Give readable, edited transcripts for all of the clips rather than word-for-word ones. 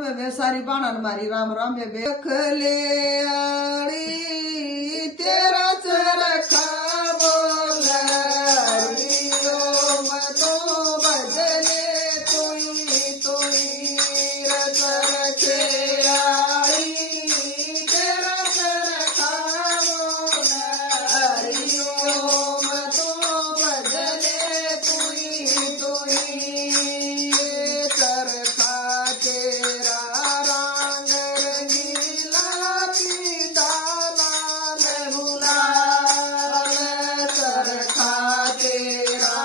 सारी बाणन मारी राम राम बेखले आड़ी तेरा चरखा बोलियो मतो बदले तुई चरखे आड़ी तेरा चरखा बोलियो मतो बदले तुई चरखा तेरा रंग रंगीला पीता लाल गुलाल चरखा तेरा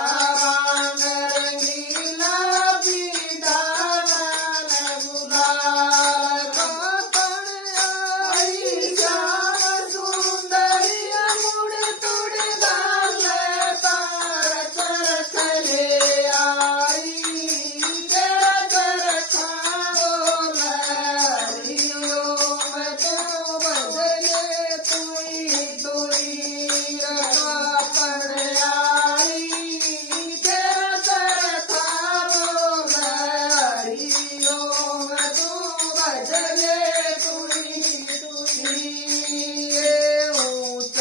रंग रंगीला पीता लाल गुलाल काकड़ आई श्याम सुंदरिया मुड़ तुड़ गाल तार चरखले आई तेरा चरखा बोलियो मतो बदले तुई काकड़ आई तेरा चरखा बोलियो मतो बदले तुई ऊंच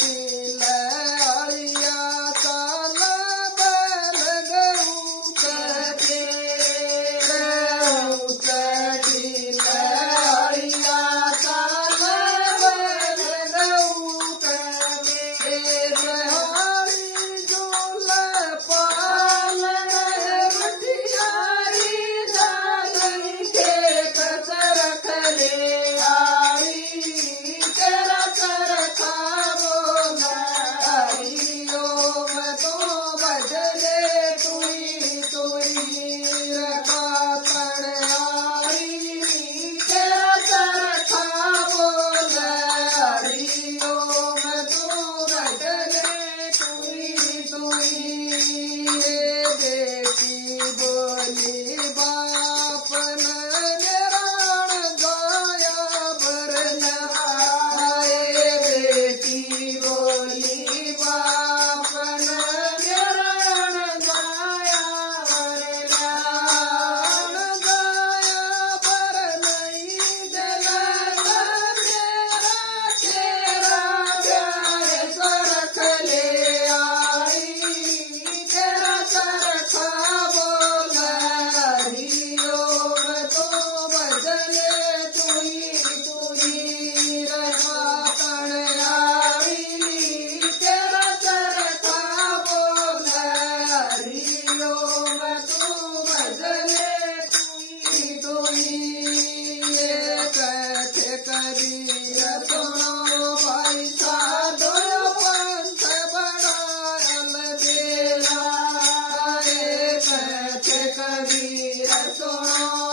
टिललिया काल बैल गऊ कटे ऊंच टिललिया काल बैल गऊ कटे बिहारी झूल पाल मठियारी जालन के चरखले आई तेरा चरखा बोलियो मतो बदले तुई काकड़ आई तेरा चरखा बोलियो मतो बदले तुई बेटी बोली बाप निराण गाया भरनाए बेटी बोली बाप निराण गाया भरनई जलन तेरा प्यार चरखले आई तेरा चरखा बोलियो मतो बदले तुई काकड़ आई तेरा चरखा बोलियो मतो बदले तुई कथे कबीर सुनो भाई साधो पंथ बड़ायल बेला कथे कबीर सुनो